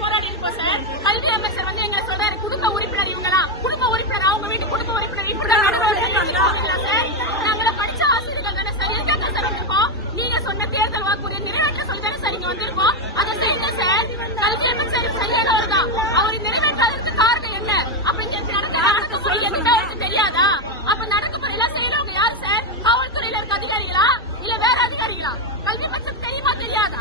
போராடி இருப்போம் சார். கல்வி அமைச்சர் வந்து எங்க சொல்றாரு குடும்ப உறுப்பினர் இவங்கலாம் குடும்ப உறுப்பினர் அவங்க வீட்டு குடும்ப உறுப்பினர் நாங்கள படிச்ச ஆசிரியர்கள் தானே சார் இருக்காங்க சார் வந்திருக்கோம். நீங்க சொன்ன தேர்தல் வாக்குறுதியை நிறைவேற்ற சொல்லி தானே சார் இங்க வந்திருக்கோம். அதை செய்யுங்க சார். கல்வி அமைச்சர் சரியானவர் தான். அவர் நிறைவேற்றாததுக்கு காரணம் என்ன அப்படின்னு நடக்க சொல்லி அவருக்கு தெரியாதா? அப்ப நடக்க எல்லாம் செய்யறவங்க யாரு சார்? காவல்துறையில இருக்க அதிகாரிகளா இல்ல வேற அதிகாரிகளா? கல்வி அமைச்சர் தெரியுமா தெரியாதா?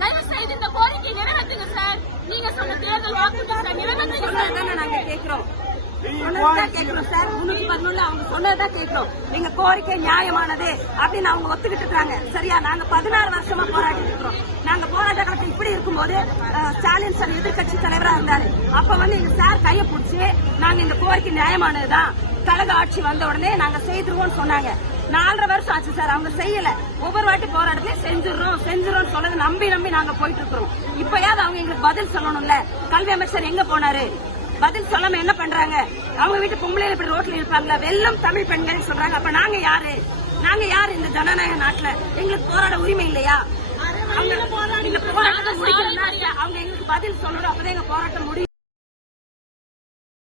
தயவு செய்து இந்த கோரிக்கை நிறைவேற்றுங்க சார். நீங்க சொன்ன தேர்தல் வாக்குறுதி சார் நிறைவேற்றுங்க சார். நாங்க கேட்கிறோம் சார். 311 அவங்க சொன்னதான் கேட்கிறோம். எங்க கோரிக்கை நியாயமானது அப்படின்னு அவங்க ஒத்துக்கிட்டு இருக்காங்க. சரியா? நாங்க 16 வருஷமா போராடி இருக்கிறோம். நாங்க போராட்ட காலத்தில் இப்படி இருக்கும்போது ஸ்டாலின் சார் எதிர்கட்சி தலைவரா இருந்தாரு. அப்ப வந்து எங்க சார் கையை பிடிச்சி நாங்க இந்த கோரிக்கை நியாயமானதுதான், கழக ஆட்சி வந்த உடனே நாங்க செய்திருவோம் சொன்னாங்க. 4.5 வருஷம் ஆச்சு சார். அவங்க செய்யல. ஒவ்வொரு வாட்டி போராட்டத்தையும் செஞ்சிரும் சொன்னது நம்பி நாங்க போயிட்டு இருக்கிறோம். இப்பயாவது அவங்க எங்களுக்கு பதில் சொல்லணும்ல. கல்வி அமைச்சர் எங்க போனாரு? பதில் சொல்லாம என்ன பண்றாங்க? அவங்க வீட்டு பொம்பளையில இப்படி ரோட்ல இருப்பாங்களா? வெல்லம் தமிழ் பெண்கள் சொல்றாங்க. அப்ப நாங்க யாரு இந்த ஜனநாயக நாட்டுல? எங்களுக்கு போராட உரிமை இல்லையா? அவங்க எங்களுக்கு பதில் சொல்லணும். அப்பதான் எங்க போராட்டம் முடியும்.